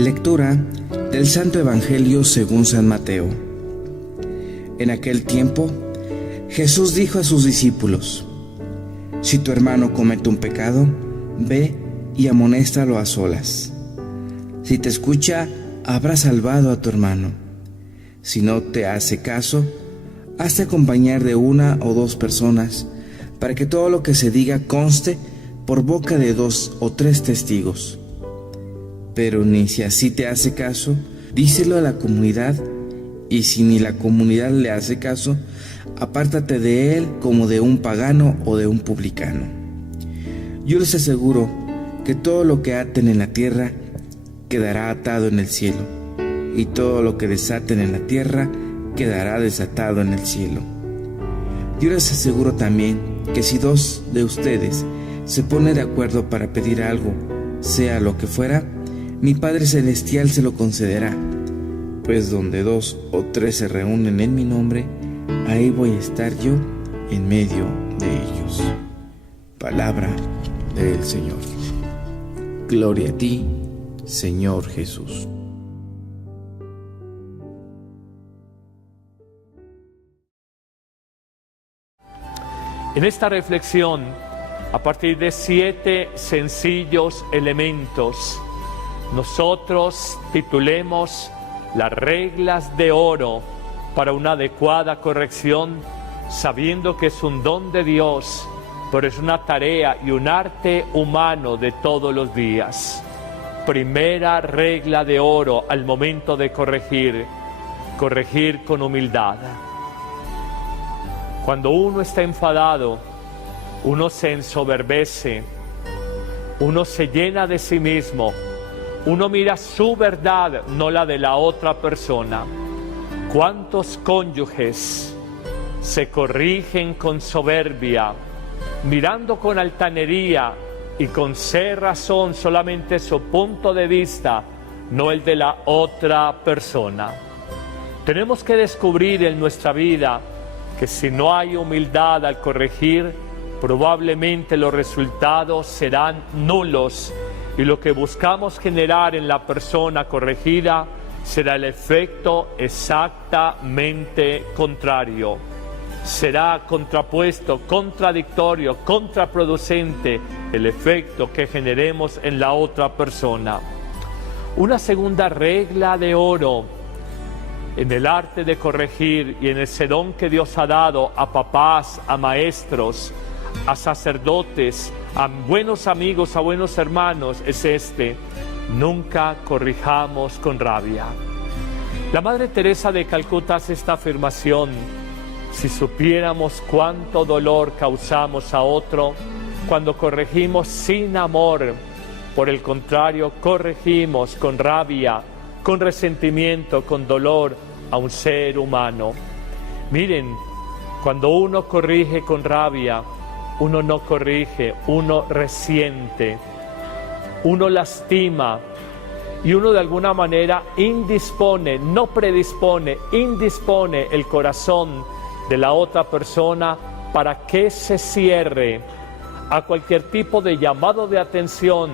Lectura del Santo Evangelio según San Mateo. En aquel tiempo, Jesús dijo a sus discípulos: Si tu hermano comete un pecado, ve y amonéstalo a solas. Si te escucha, habrás salvado a tu hermano. Si no te hace caso, hazte acompañar de 1 o 2 personas, para que todo lo que se diga conste por boca de 2 o 3 testigos. Pero ni si así te hace caso, díselo a la comunidad, y si ni la comunidad le hace caso, apártate de él como de un pagano o de un publicano. Yo les aseguro que todo lo que aten en la tierra quedará atado en el cielo, y todo lo que desaten en la tierra quedará desatado en el cielo. Yo les aseguro también que si 2 de ustedes se ponen de acuerdo para pedir algo, sea lo que fuera, mi Padre Celestial se lo concederá, pues donde 2 o 3 se reúnen en mi nombre, ahí voy a estar yo en medio de ellos. Palabra del Señor. Gloria a ti, Señor Jesús. En esta reflexión, a partir de 7 sencillos elementos, nosotros titulemos las reglas de oro para una adecuada corrección, sabiendo que es un don de Dios, pero es una tarea y un arte humano de todos los días. Primera regla de oro al momento de corregir con humildad. Cuando uno está enfadado, uno se ensoberbece, uno se llena de sí mismo, uno mira su verdad, no la de la otra persona. ¿Cuántos cónyuges se corrigen con soberbia, mirando con altanería y con ser razón solamente su punto de vista, no el de la otra persona? Tenemos que descubrir en nuestra vida que si no hay humildad al corregir, probablemente los resultados serán nulos, y lo que buscamos generar en la persona corregida será el efecto exactamente contrario. Será contrapuesto, contradictorio, contraproducente el efecto que generemos en la otra persona. Una segunda regla de oro en el arte de corregir y en ese don que Dios ha dado a papás, a maestros, a sacerdotes, a buenos amigos, a buenos hermanos, es nunca corrijamos con rabia. La Madre Teresa de Calcuta hace esta afirmación: si supiéramos cuánto dolor causamos a otro cuando corregimos sin amor, por el contrario, corregimos con rabia, con resentimiento, con dolor a un ser humano. Miren, cuando uno corrige con rabia, uno no corrige, uno resiente, uno lastima y uno de alguna manera indispone, no predispone, indispone el corazón de la otra persona para que se cierre a cualquier tipo de llamado de atención,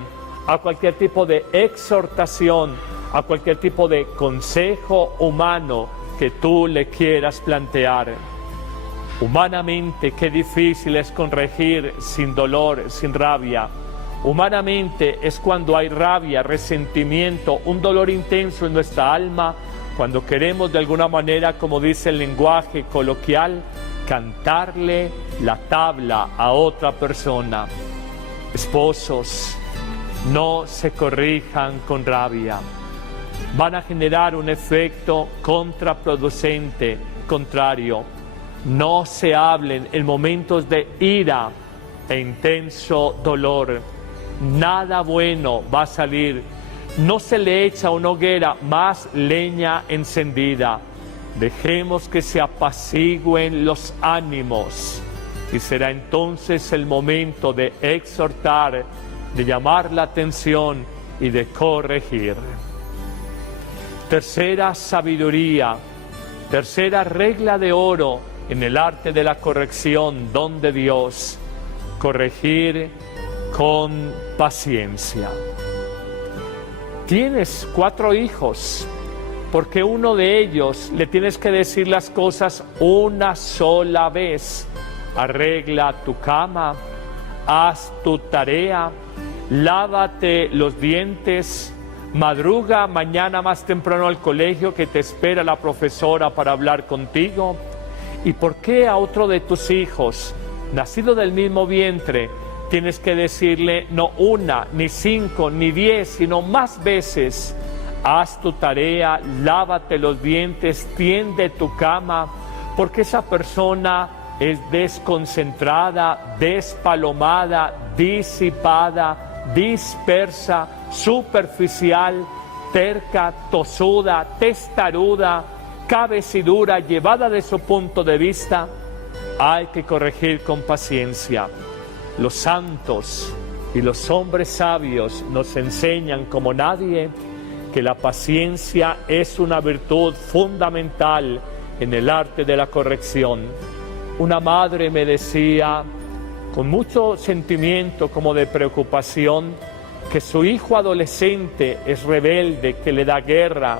a cualquier tipo de exhortación, a cualquier tipo de consejo humano que tú le quieras plantear. Humanamente, qué difícil es corregir sin dolor, sin rabia. Humanamente es cuando hay rabia, resentimiento, un dolor intenso en nuestra alma, cuando queremos de alguna manera, como dice el lenguaje coloquial, cantarle la tabla a otra persona. Esposos, no se corrijan con rabia. Van a generar un efecto contraproducente, contrario. No se hablen en momentos de ira e intenso dolor. Nada bueno va a salir. No se le echa a una hoguera más leña encendida. Dejemos que se apacigüen los ánimos y será entonces el momento de exhortar, de llamar la atención y de corregir. Tercera sabiduría, tercera regla de oro en el arte de la corrección, don de Dios: corregir con paciencia. tienes 4 hijos, porque uno de ellos le tienes que decir las cosas una sola vez. Arregla tu cama, haz tu tarea, lávate los dientes, madruga mañana más temprano al colegio que te espera la profesora para hablar contigo. ¿Y por qué a otro de tus hijos, nacido del mismo vientre, tienes que decirle no 1, ni 5, ni 10, sino más veces? Haz tu tarea, lávate los dientes, tiende tu cama, porque esa persona es desconcentrada, despalomada, disipada, dispersa, superficial, terca, tosuda, testaruda, cabecidura, llevada de su punto de vista. Hay que corregir con paciencia. Los santos y los hombres sabios nos enseñan como nadie que la paciencia es una virtud fundamental en el arte de la corrección. Una madre me decía, con mucho sentimiento como de preocupación, que su hijo adolescente es rebelde, que le da guerra,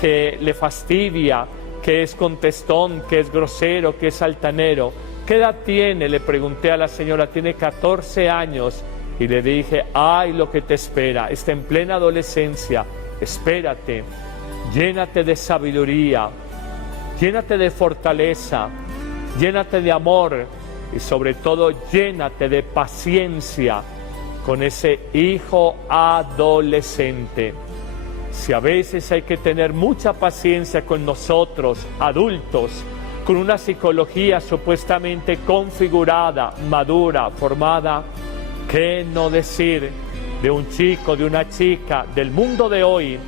que le fastidia, que es contestón, que es grosero, que es altanero. ¿Qué edad tiene? Le pregunté a la señora. Tiene 14 años. Y le dije, ay, lo que te espera, está en plena adolescencia, espérate, llénate de sabiduría, llénate de fortaleza, llénate de amor y sobre todo llénate de paciencia con ese hijo adolescente. Si a veces hay que tener mucha paciencia con nosotros, adultos, con una psicología supuestamente configurada, madura, formada, ¿qué no decir de un chico, de una chica, del mundo de hoy,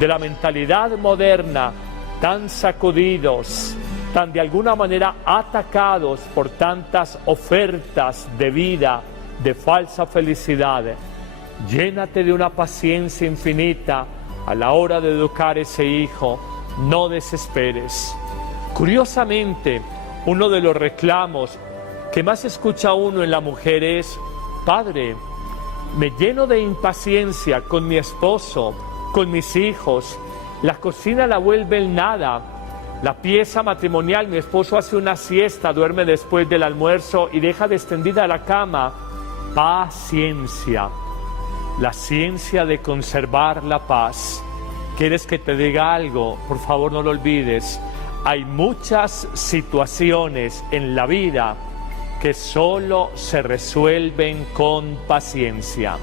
de la mentalidad moderna, tan sacudidos, tan de alguna manera atacados por tantas ofertas de vida, de falsa felicidad? Llénate de una paciencia infinita a la hora de educar ese hijo, no desesperes. Curiosamente, uno de los reclamos que más escucha uno en la mujer es: padre, me lleno de impaciencia con mi esposo, con mis hijos, la cocina la vuelve el nada, la pieza matrimonial, mi esposo hace una siesta, duerme después del almuerzo y deja extendida la cama. Paciencia, la ciencia de conservar la paz. ¿Quieres que te diga algo? Por favor, no lo olvides. Hay muchas situaciones en la vida que solo se resuelven con paciencia.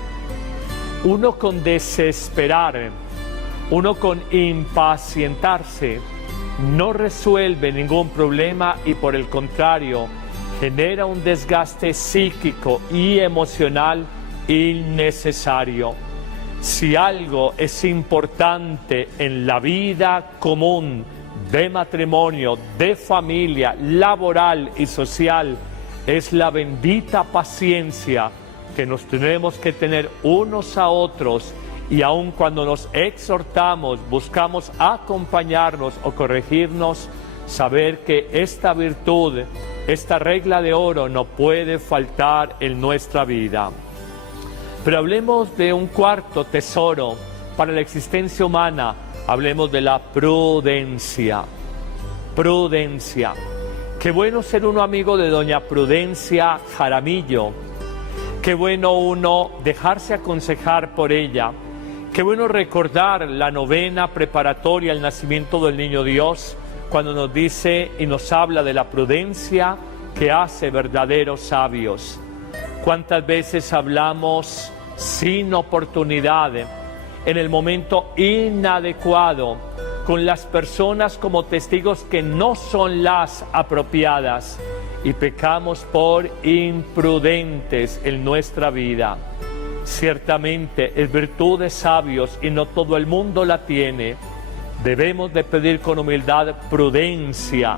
Uno con desesperar, uno con impacientarse, no resuelve ningún problema y por el contrario, genera un desgaste psíquico y emocional innecesario. Si algo es importante en la vida común, de matrimonio, de familia, laboral y social, es la bendita paciencia que nos tenemos que tener unos a otros, y aun cuando nos exhortamos, buscamos acompañarnos o corregirnos, saber que esta virtud, esta regla de oro no puede faltar en nuestra vida. Pero hablemos de un cuarto tesoro para la existencia humana. Hablemos de la prudencia. Prudencia. Qué bueno ser uno amigo de doña Prudencia Jaramillo. Qué bueno uno dejarse aconsejar por ella. Qué bueno recordar la novena preparatoria al nacimiento del Niño Dios, cuando nos dice y nos habla de la prudencia que hace verdaderos sabios. ¿Cuántas veces hablamos sin oportunidad, en el momento inadecuado, con las personas como testigos que no son las apropiadas, y pecamos por imprudentes en nuestra vida? Ciertamente es virtud de sabios y no todo el mundo la tiene. Debemos de pedir con humildad prudencia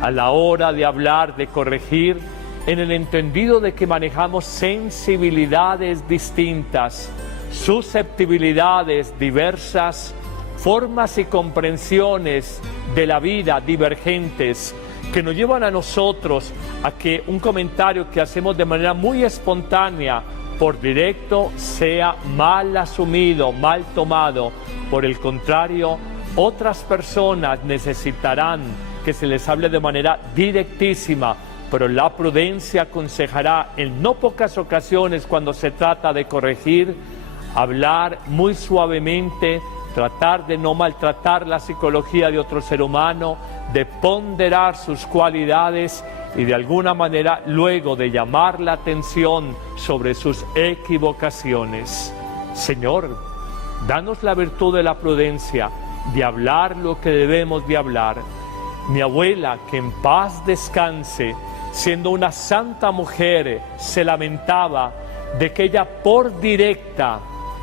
a la hora de hablar, de corregir, en el entendido de que manejamos sensibilidades distintas, susceptibilidades diversas, formas y comprensiones de la vida divergentes, que nos llevan a nosotros a que un comentario que hacemos de manera muy espontánea por directo sea mal asumido, mal tomado. Por el contrario, otras personas necesitarán que se les hable de manera directísima, pero la prudencia aconsejará en no pocas ocasiones cuando se trata de corregir, hablar muy suavemente, tratar de no maltratar la psicología de otro ser humano, de ponderar sus cualidades y de alguna manera luego de llamar la atención sobre sus equivocaciones. Señor, danos la virtud de la prudencia, de hablar lo que debemos de hablar. Mi abuela, que en paz descanse, siendo una santa mujer, se lamentaba de que ella por directa,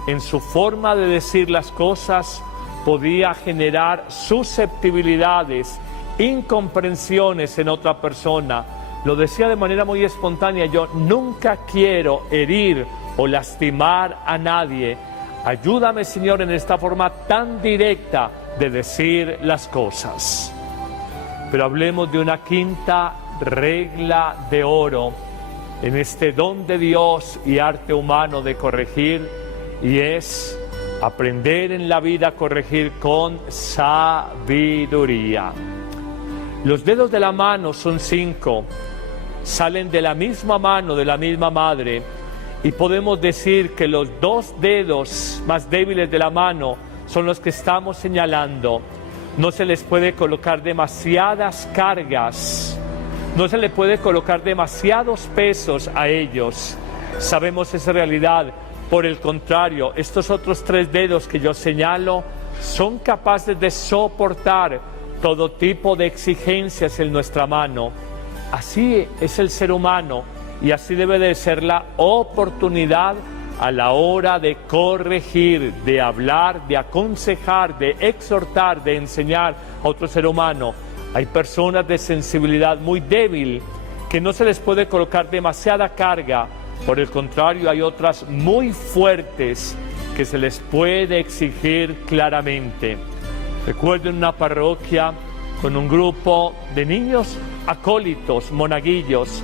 en su forma de decir las cosas, podía generar susceptibilidades, incomprensiones en otra persona. Lo decía de manera muy espontánea: yo nunca quiero herir o lastimar a nadie. Ayúdame, Señor, en esta forma tan directa de decir las cosas. Pero hablemos de una quinta regla de oro en este don de Dios y arte humano de corregir, y es aprender en la vida a corregir con sabiduría. Los dedos de la mano son 5, salen de la misma mano, de la misma madre, y podemos decir que los 2 dedos más débiles de la mano son los que estamos señalando. No se les puede colocar demasiadas cargas, no se le puede colocar demasiados pesos a ellos. Sabemos esa realidad. Por el contrario, estos otros 3 dedos que yo señalo son capaces de soportar todo tipo de exigencias en nuestra mano. Así es el ser humano y así debe de ser la oportunidad a la hora de corregir, de hablar, de aconsejar, de exhortar, de enseñar a otro ser humano. Hay personas de sensibilidad muy débil que no se les puede colocar demasiada carga. Por el contrario, hay otras muy fuertes que se les puede exigir claramente. Recuerdo en una parroquia con un grupo de niños acólitos, monaguillos.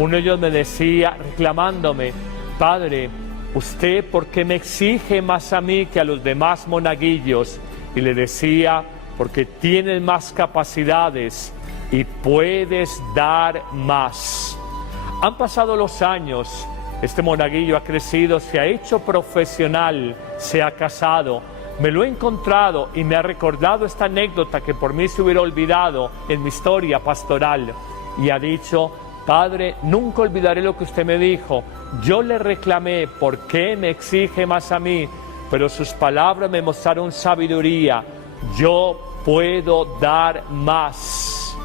Uno de ellos me decía, reclamándome: Padre, ¿usted por qué me exige más a mí que a los demás monaguillos? Y le decía: porque tienes más capacidades y puedes dar más. Han pasado los años, este monaguillo ha crecido, se ha hecho profesional, se ha casado. Me lo he encontrado y me ha recordado esta anécdota que por mí se hubiera olvidado en mi historia pastoral. Y ha dicho: Padre, nunca olvidaré lo que usted me dijo. Yo le reclamé, ¿por qué me exige más a mí? Pero sus palabras me mostraron sabiduría. Yo puedo dar más.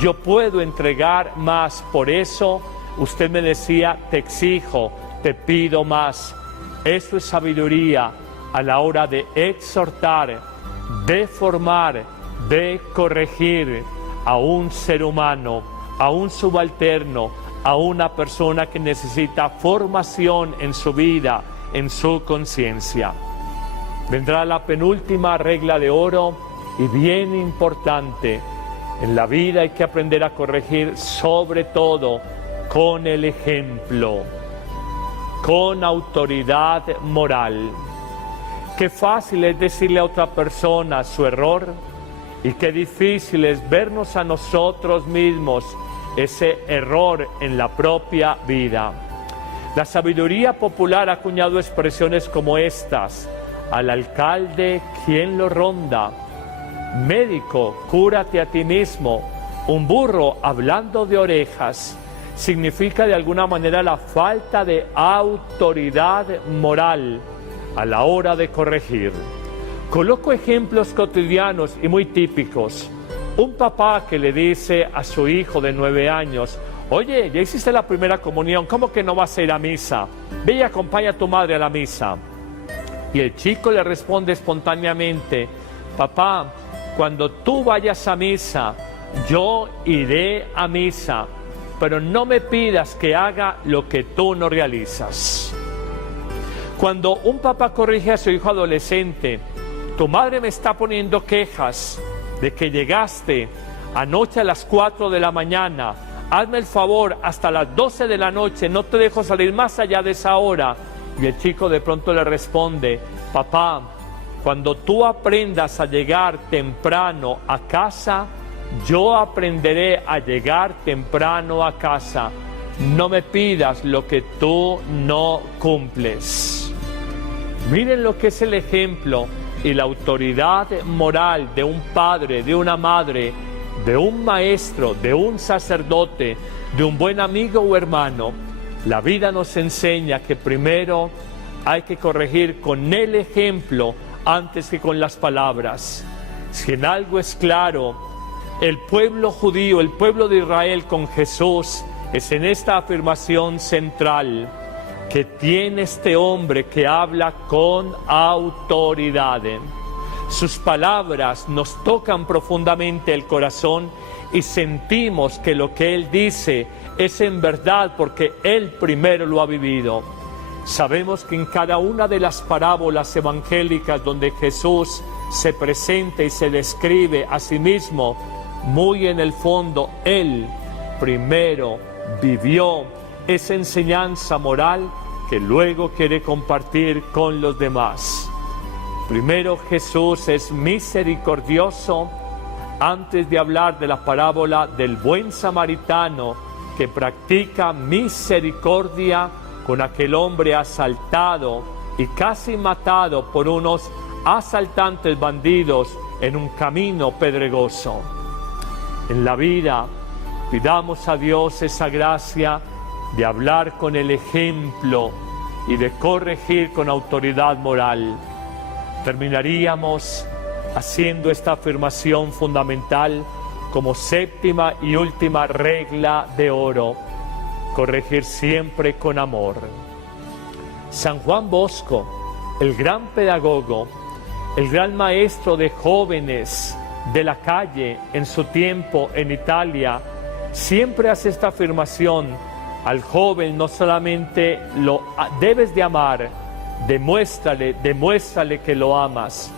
Yo puedo entregar más. Por eso usted me decía: te exijo, te pido más. Eso es sabiduría a la hora de exhortar, de formar, de corregir a un ser humano, a un subalterno, a una persona que necesita formación en su vida, en su conciencia. Vendrá la penúltima regla de oro y bien importante. En la vida hay que aprender a corregir, sobre todo con el ejemplo, con autoridad moral. Qué fácil es decirle a otra persona su error y qué difícil es vernos a nosotros mismos ese error en la propia vida. La sabiduría popular ha acuñado expresiones como estas: al alcalde, ¿quién lo ronda? Médico, cúrate a ti mismo. Un burro hablando de orejas. Significa de alguna manera la falta de autoridad moral a la hora de corregir. Coloco ejemplos cotidianos y muy típicos. Un papá que le dice a su hijo de 9 años: oye, ya hiciste la primera comunión, ¿cómo que no vas a ir a misa? Ve y acompaña a tu madre a la misa. Y el chico le responde espontáneamente: papá, cuando tú vayas a misa, yo iré a misa, pero no me pidas que haga lo que tú no realizas. Cuando un papá corrige a su hijo adolescente: tu madre me está poniendo quejas de que llegaste anoche a las 4 de la mañana hazme el favor, hasta las 12 de la noche, no te dejo salir más allá de esa hora. Y el chico de pronto le responde, papá, cuando tú aprendas a llegar temprano a casa, yo aprenderé a llegar temprano a casa. No me pidas lo que tú no cumples. Miren lo que es el ejemplo y la autoridad moral de un padre, de una madre, de un maestro, de un sacerdote, de un buen amigo o hermano. La vida nos enseña que primero hay que corregir con el ejemplo antes que con las palabras. Si en algo es claro, el pueblo judío, el pueblo de Israel con Jesús, es en esta afirmación central que tiene este hombre que habla con autoridad. Sus palabras nos tocan profundamente el corazón y sentimos que lo que él dice es en verdad porque él primero lo ha vivido. Sabemos que en cada una de las parábolas evangélicas donde Jesús se presenta y se describe a sí mismo, muy en el fondo, él primero vivió esa enseñanza moral que luego quiere compartir con los demás. Primero, Jesús es misericordioso antes de hablar de la parábola del buen samaritano que practica misericordia con aquel hombre asaltado y casi matado por unos asaltantes bandidos en un camino pedregoso. En la vida, pidamos a Dios esa gracia de hablar con el ejemplo y de corregir con autoridad moral. Terminaríamos haciendo esta afirmación fundamental como séptima y última regla de oro: corregir siempre con amor. San Juan Bosco, el gran pedagogo, el gran maestro de jóvenes de la calle en su tiempo en Italia, siempre hace esta afirmación: al joven no solamente lo debes de amar, demuéstrale que lo amas.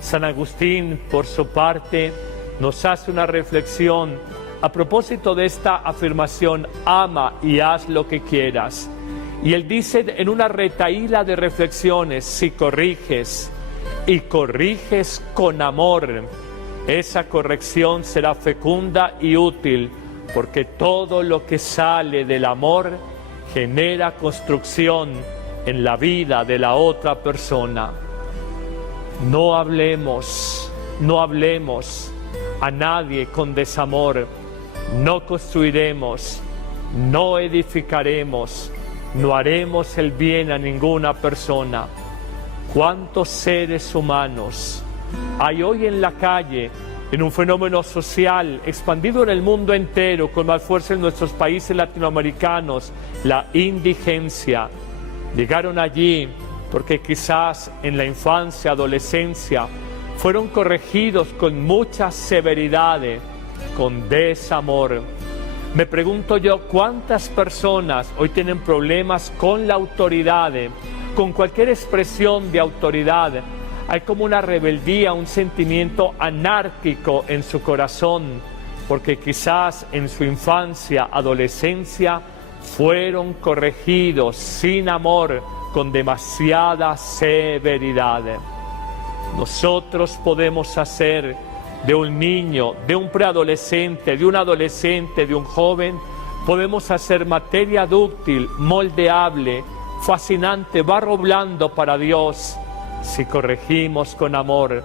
San Agustín, por su parte, nos hace una reflexión a propósito de esta afirmación: ama y haz lo que quieras. Y él dice en una retahíla de reflexiones: si corriges y corriges con amor, esa corrección será fecunda y útil, porque todo lo que sale del amor genera construcción en la vida de la otra persona. No hablemos a nadie con desamor, no construiremos, no edificaremos, no haremos el bien a ninguna persona. ¿Cuántos seres humanos hay hoy en la calle, en un fenómeno social expandido en el mundo entero, con más fuerza en nuestros países latinoamericanos? La indigencia. Llegaron allí porque quizás en la infancia, adolescencia, fueron corregidos con mucha severidad, con desamor. Me pregunto yo, ¿cuántas personas hoy tienen problemas con la autoridad? Con cualquier expresión de autoridad hay como una rebeldía, un sentimiento anárquico en su corazón, porque quizás en su infancia, adolescencia, fueron corregidos sin amor, con demasiada severidad. Nosotros podemos hacer de un niño, de un preadolescente, de un adolescente, de un joven, podemos hacer materia dúctil, moldeable, fascinante, barro blando para Dios, si corregimos con amor.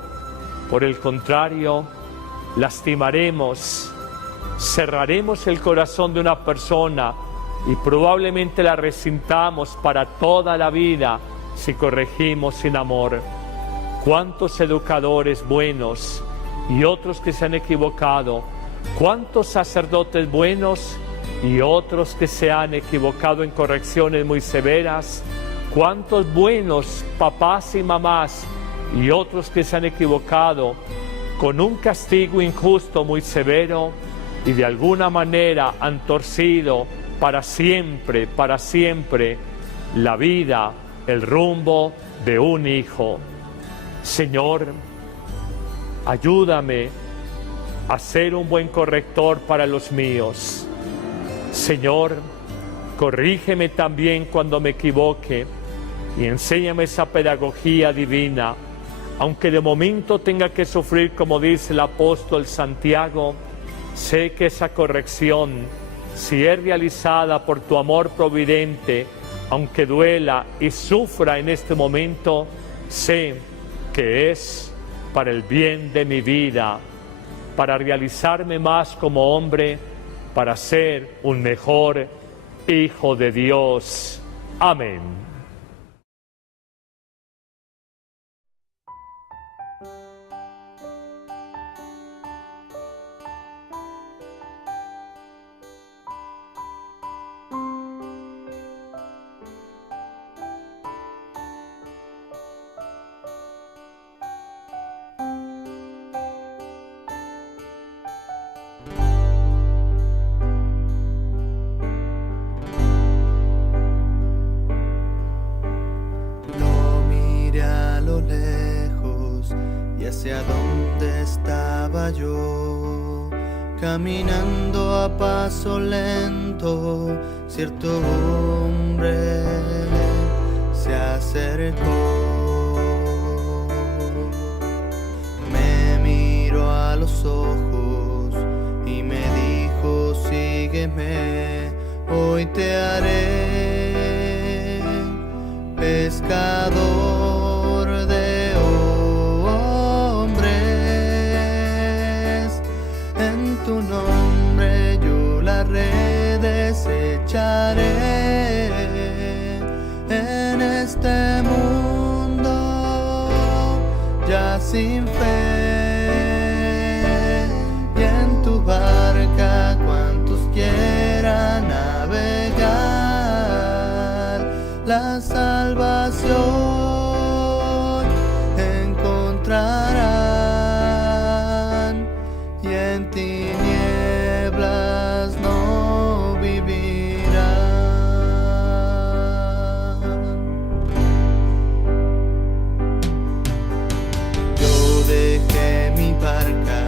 Por el contrario, lastimaremos, cerraremos el corazón de una persona y probablemente la resintamos para toda la vida si corregimos sin amor. ¿Cuántos educadores buenos y otros que se han equivocado? ¿Cuántos sacerdotes buenos y otros que se han equivocado en correcciones muy severas? ¿Cuántos buenos papás y mamás y otros que se han equivocado con un castigo injusto muy severo y de alguna manera han torcido para siempre la vida, el rumbo de un hijo? Señor, ayúdame a ser un buen corrector para los míos. Señor, corrígeme también cuando me equivoque y enséñame esa pedagogía divina. Aunque de momento tenga que sufrir, como dice el apóstol Santiago, sé que esa corrección, si es realizada por tu amor providente, aunque duela y sufra en este momento, sé que es para el bien de mi vida, para realizarme más como hombre, para ser un mejor hijo de Dios. Amén. Hacia dónde estaba yo, caminando a paso lento, cierto hombre se acercó. Me miró a los ojos y me dijo: sígueme, hoy te haré pescador de tu nombre yo las redes echaré en este mundo ya sin fe, y en tu barca cuantos quieran navegar la salvación encontrarán, y en tinieblas no vivirán. Yo dejé mi barca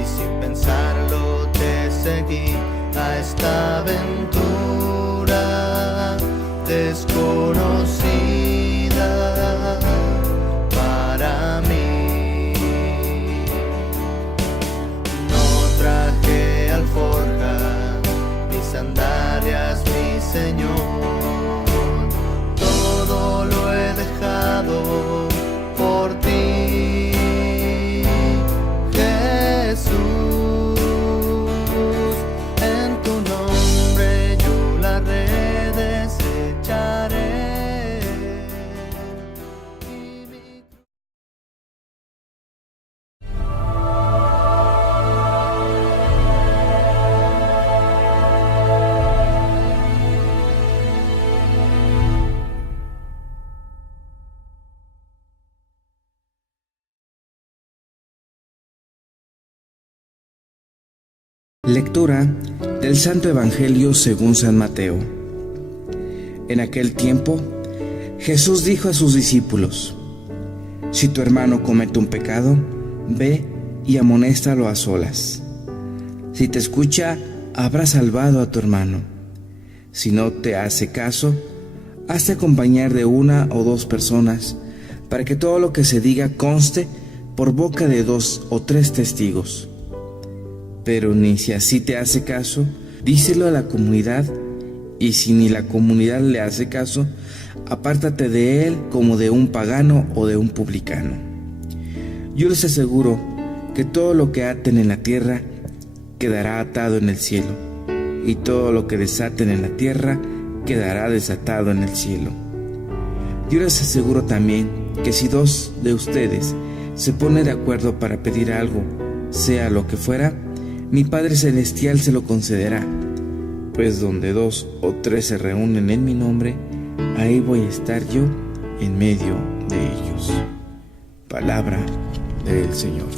y sin pensarlo te seguí a esta aventura desconocida para mí. Traje alforja, mis sandalias, mi Señor, todo lo he dejado por ti, Jesús. En tu nombre yo las redes echaré. Lectura del Santo Evangelio según San Mateo. En aquel tiempo, Jesús dijo a sus discípulos: si tu hermano comete un pecado, ve y amonéstalo a solas. Si te escucha, habrás salvado a tu hermano. Si no te hace caso, hazte acompañar de 1 o 2 personas, para que todo lo que se diga conste por boca de 2 o 3 testigos. Pero ni si así te hace caso, díselo a la comunidad, y si ni la comunidad le hace caso, apártate de él como de un pagano o de un publicano. Yo les aseguro que todo lo que aten en la tierra quedará atado en el cielo, y todo lo que desaten en la tierra quedará desatado en el cielo. Yo les aseguro también que si 2 de ustedes se ponen de acuerdo para pedir algo, sea lo que fuera, mi Padre Celestial se lo concederá, pues donde 2 o 3 se reúnen en mi nombre, ahí voy a estar yo en medio de ellos. Palabra del Señor.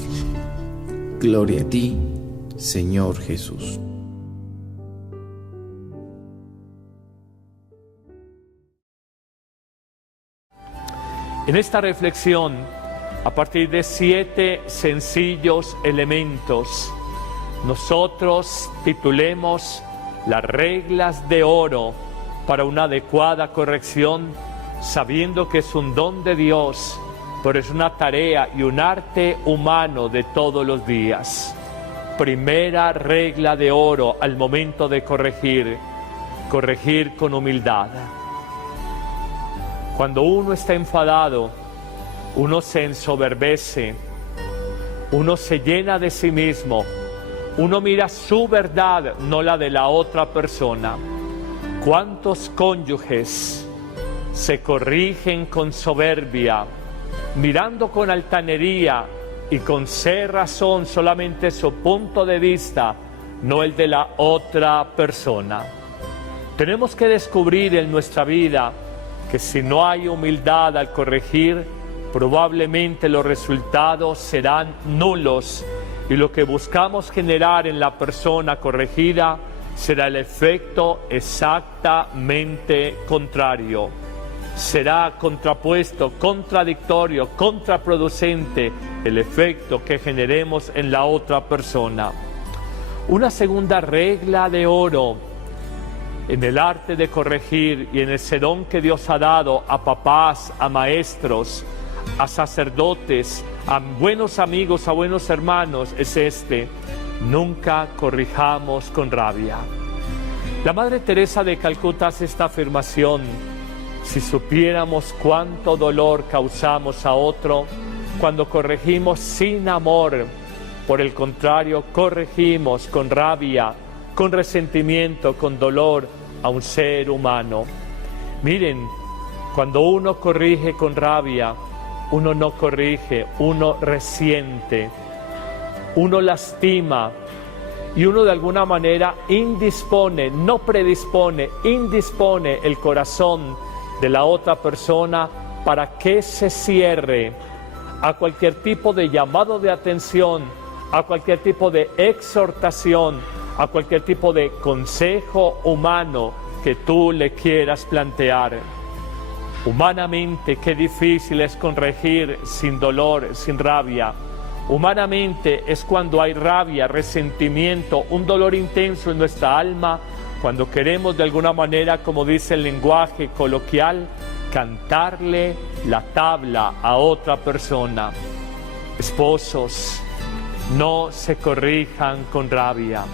Gloria a ti, Señor Jesús. En esta reflexión, a partir de 7 sencillos elementos, nosotros titulemos las reglas de oro para una adecuada corrección, sabiendo que es un don de Dios, pero es una tarea y un arte humano de todos los días. Primera regla de oro al momento de corregir con humildad. Cuando uno está enfadado, uno se ensoberbece, uno se llena de sí mismo, uno mira su verdad, no la de la otra persona. ¿Cuántos cónyuges se corrigen con soberbia, mirando con altanería y con ser razón solamente su punto de vista, no el de la otra persona? Tenemos que descubrir en nuestra vida que si no hay humildad al corregir, probablemente los resultados serán nulos y lo que buscamos generar en la persona corregida será el efecto exactamente contrario. Será contrapuesto, contradictorio, contraproducente el efecto que generemos en la otra persona. Una segunda regla de oro en el arte de corregir y en ese don que Dios ha dado a papás, a maestros, a sacerdotes, a buenos amigos, a buenos hermanos, es nunca corrijamos con rabia. La Madre Teresa de Calcuta hace esta afirmación: si supiéramos cuánto dolor causamos a otro cuando corregimos sin amor, por el contrario, corregimos con rabia, con resentimiento, con dolor a un ser humano. Miren, cuando uno corrige con rabia, uno no corrige, uno resiente, uno lastima y uno de alguna manera indispone, no predispone, indispone el corazón de la otra persona para que se cierre a cualquier tipo de llamado de atención, a cualquier tipo de exhortación, a cualquier tipo de consejo humano que tú le quieras plantear. Humanamente, qué difícil es corregir sin dolor, sin rabia. Humanamente es cuando hay rabia, resentimiento, un dolor intenso en nuestra alma, cuando queremos de alguna manera, como dice el lenguaje coloquial, cantarle la tabla a otra persona. Esposos, no se corrijan con rabia.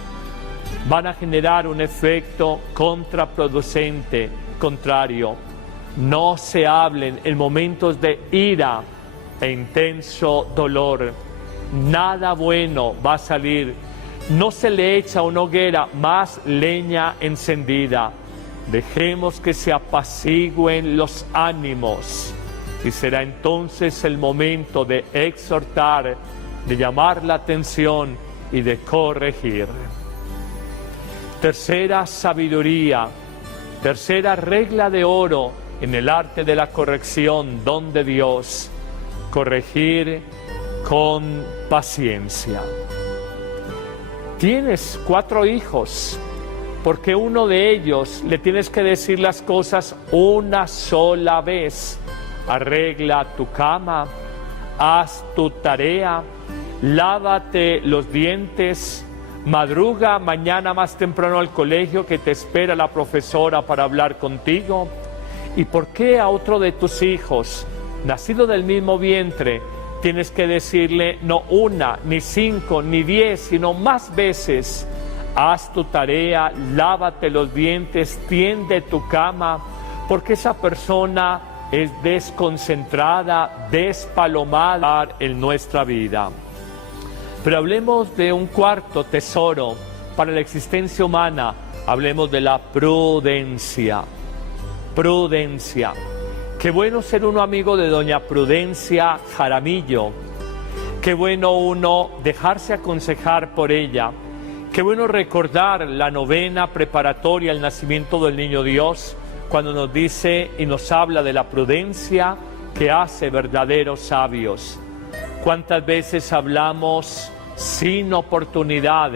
Van a generar un efecto contraproducente, contrario. No se hablen en momentos de ira e intenso dolor. Nada bueno va a salir. No se le echa a una hoguera más leña encendida. Dejemos que se apacigüen los ánimos y será entonces el momento de exhortar, de llamar la atención y de corregir. Tercera sabiduría, tercera regla de oro en el arte de la corrección, don de Dios: corregir con paciencia. Tienes 4 hijos, porque uno de ellos le tienes que decir las cosas una sola vez. Arregla tu cama, haz tu tarea, lávate los dientes, madruga mañana más temprano al colegio que te espera la profesora para hablar contigo. ¿Y por qué a otro de tus hijos, nacido del mismo vientre, tienes que decirle no 1, ni 5, ni 10, sino más veces? Haz tu tarea, lávate los dientes, tiende tu cama, porque esa persona es desconcentrada, despalomada en nuestra vida. Pero hablemos de un cuarto tesoro para la existencia humana. Hablemos de la prudencia. Prudencia. Qué bueno ser uno amigo de doña Prudencia Jaramillo. Qué bueno uno dejarse aconsejar por ella. Qué bueno recordar la novena preparatoria al nacimiento del Niño Dios, cuando nos dice y nos habla de la prudencia que hace verdaderos sabios. ¿Cuántas veces hablamos sin oportunidad,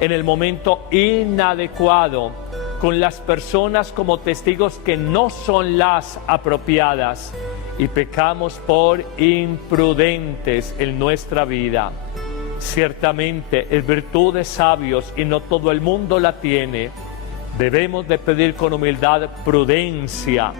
en el momento inadecuado, con las personas como testigos que no son las apropiadas, y pecamos por imprudentes en nuestra vida? Ciertamente es virtud de sabios y no todo el mundo la tiene, Debemos de pedir con humildad prudencia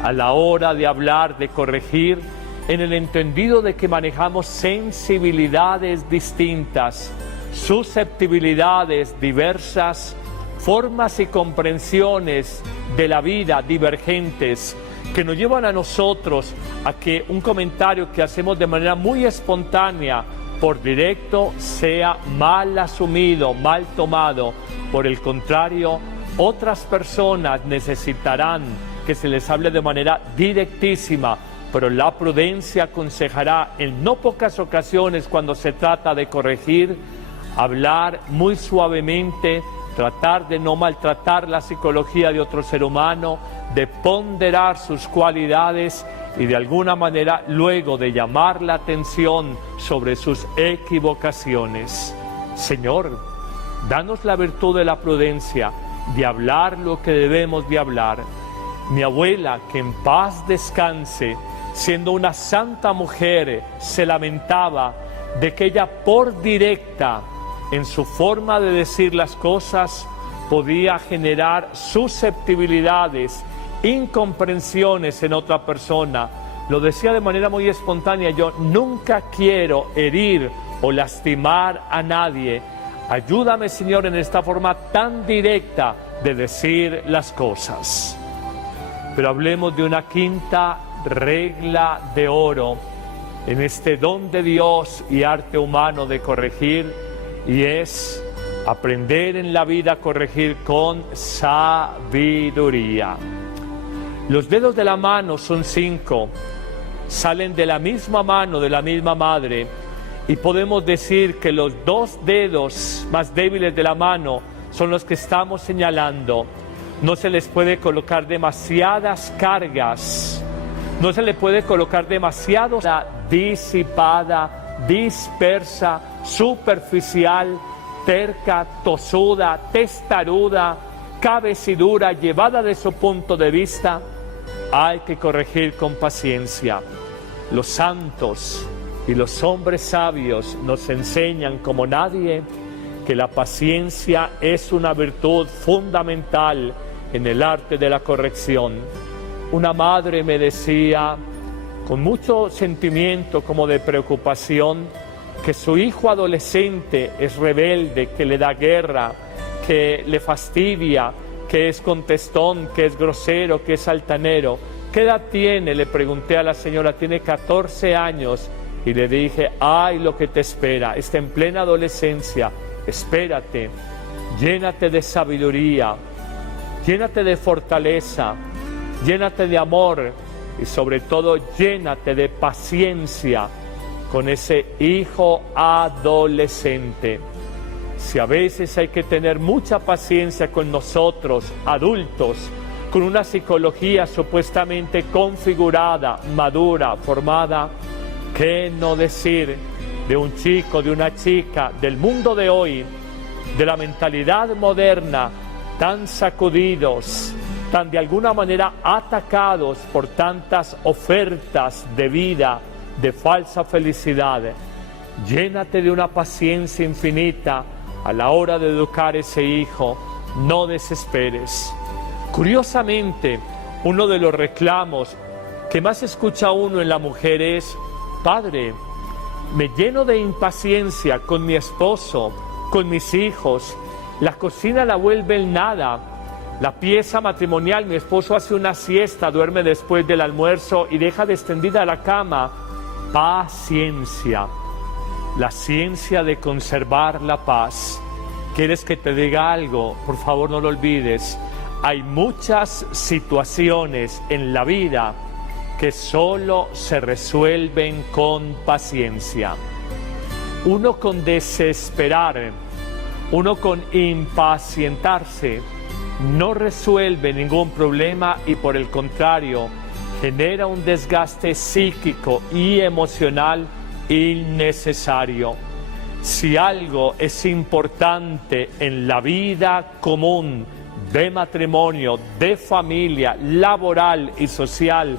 a la hora de hablar, de corregir, en el entendido de que manejamos sensibilidades distintas, susceptibilidades diversas, formas y comprensiones de la vida divergentes, que nos llevan a nosotros a que un comentario que hacemos de manera muy espontánea, por directo, sea mal asumido, mal tomado. Por el contrario, otras personas necesitarán que se les hable de manera directísima, pero la prudencia aconsejará en no pocas ocasiones, cuando se trata de corregir, hablar muy suavemente, tratar de no maltratar la psicología de otro ser humano, de ponderar sus cualidades y de alguna manera luego de llamar la atención sobre sus equivocaciones. Señor, danos la virtud de la prudencia, de hablar lo que debemos de hablar. Mi abuela, que en paz descanse, siendo una santa mujer, se lamentaba de que ella, por directa en su forma de decir las cosas, podía generar susceptibilidades, incomprensiones en otra persona. Lo decía de manera muy espontánea: yo nunca quiero herir o lastimar a nadie. Ayúdame, Señor, en esta forma tan directa de decir las cosas. Pero hablemos de una quinta regla de oro en este don de Dios y arte humano de corregir, y es aprender en la vida a corregir con sabiduría. Los dedos de la mano son 5, salen de la misma mano, de la misma madre, y podemos decir que los 2 dedos más débiles de la mano son los que estamos señalando. No se les puede colocar demasiadas cargas, no se le puede colocar demasiado disipada, dispersa, superficial, terca, tosuda, testaruda, cabecidura, llevada de su punto de vista. Hay que corregir con paciencia. Los santos y los hombres sabios nos enseñan como nadie que la paciencia es una virtud fundamental en el arte de la corrección. Una madre me decía, con mucho sentimiento como de preocupación, que su hijo adolescente es rebelde, que le da guerra, que le fastidia, que es contestón, que es grosero, que es altanero. ¿Qué edad tiene?, le pregunté a la señora. Tiene 14 años. Y le dije: ay, lo que te espera, está en plena adolescencia, espérate, llénate de sabiduría, llénate de fortaleza, llénate de amor y sobre todo llénate de paciencia con ese hijo adolescente. Si a veces hay que tener mucha paciencia con nosotros, adultos, con una psicología supuestamente configurada, madura, formada, ¿qué no decir de un chico, de una chica, del mundo de hoy, de la mentalidad moderna, tan sacudidos, tan de alguna manera atacados por tantas ofertas de vida, de falsa felicidad? Llénate de una paciencia infinita a la hora de educar ese hijo, no desesperes. Curiosamente, uno de los reclamos que más escucha uno en la mujer es: padre, me lleno de impaciencia con mi esposo, con mis hijos, la cocina la vuelve el nada, la pieza matrimonial, mi esposo hace una siesta, duerme después del almuerzo y deja extendida la cama. Paciencia, la ciencia de conservar la paz. ¿Quieres que te diga algo? Por favor, no lo olvides. Hay muchas situaciones en la vida que solo se resuelven con paciencia. Uno con desesperar, uno con impacientarse, no resuelve ningún problema y por el contrario, genera un desgaste psíquico y emocional innecesario. Si algo es importante en la vida común, de matrimonio, de familia, laboral y social,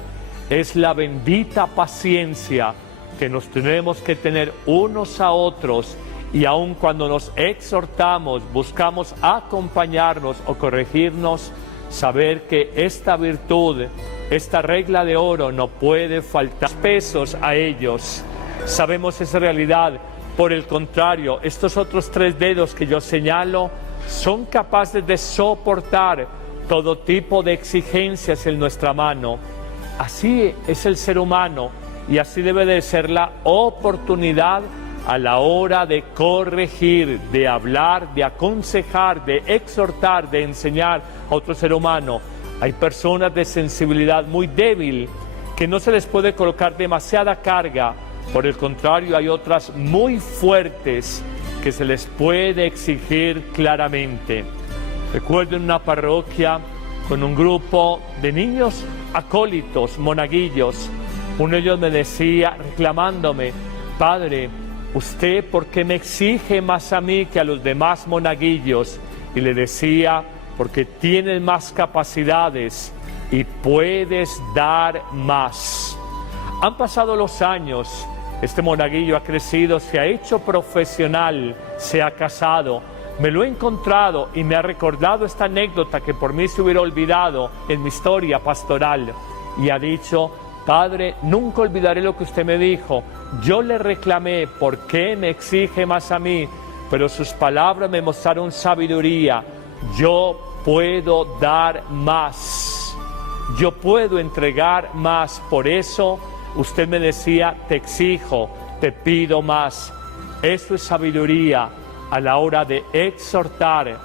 es la bendita paciencia que nos tenemos que tener unos a otros y aun cuando nos exhortamos, buscamos acompañarnos o corregirnos, saber que esta virtud, esta regla de oro no puede faltar pesos a ellos. Sabemos esa realidad. Por el contrario, estos otros 3 dedos que yo señalo son capaces de soportar todo tipo de exigencias en nuestra mano. Así es el ser humano y así debe de ser la oportunidad a la hora de corregir, de hablar, de aconsejar, de exhortar, de enseñar a otro ser humano. Hay personas de sensibilidad muy débil que no se les puede colocar demasiada carga. Por el contrario, hay otras muy fuertes que se les puede exigir claramente. Recuerdo en una parroquia con un grupo de niños acólitos, monaguillos. Uno de ellos me decía, reclamándome: Padre, ¿usted por qué me exige más a mí que a los demás monaguillos? Y le decía, porque tienes más capacidades y puedes dar más. Han pasado los años, este monaguillo ha crecido, se ha hecho profesional, se ha casado. Me lo he encontrado y me ha recordado esta anécdota que por mí se hubiera olvidado en mi historia pastoral. Y ha dicho: Padre, nunca olvidaré lo que usted me dijo. Yo le reclamé, ¿por qué me exige más a mí? Pero sus palabras me mostraron sabiduría. Yo puedo dar más. Yo puedo entregar más. Por eso usted me decía, te exijo, te pido más. Eso es sabiduría a la hora de exhortar,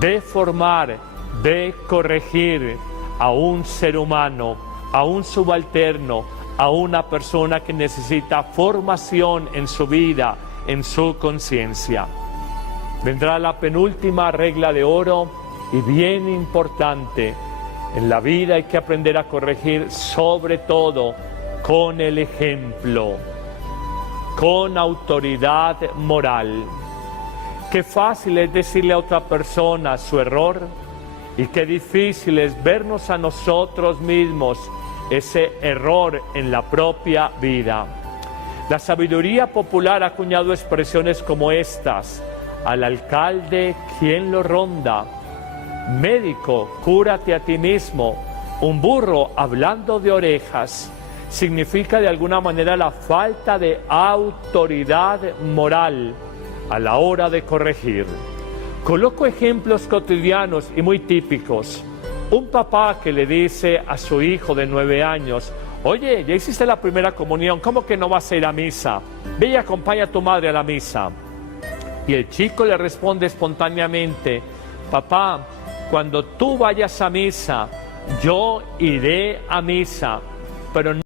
de formar, de corregir a un ser humano, a un subalterno, a una persona que necesita formación en su vida, en su conciencia. Vendrá la penúltima regla de oro y bien importante. En la vida hay que aprender a corregir, sobre todo con el ejemplo, con autoridad moral. Qué fácil es decirle a otra persona su error y qué difícil es vernos a nosotros mismos ese error en la propia vida. La sabiduría popular ha acuñado expresiones como estas: al alcalde, ¿quién lo ronda? Médico, cúrate a ti mismo. Un burro hablando de orejas. Significa de alguna manera la falta de autoridad moral a la hora de corregir. Coloco ejemplos cotidianos y muy típicos. Un papá que le dice a su hijo de 9 años: oye, ya hiciste la primera comunión, ¿cómo que no vas a ir a misa? Ve y acompaña a tu madre a la misa. Y el chico le responde espontáneamente: papá, cuando tú vayas a misa, yo iré a misa, pero no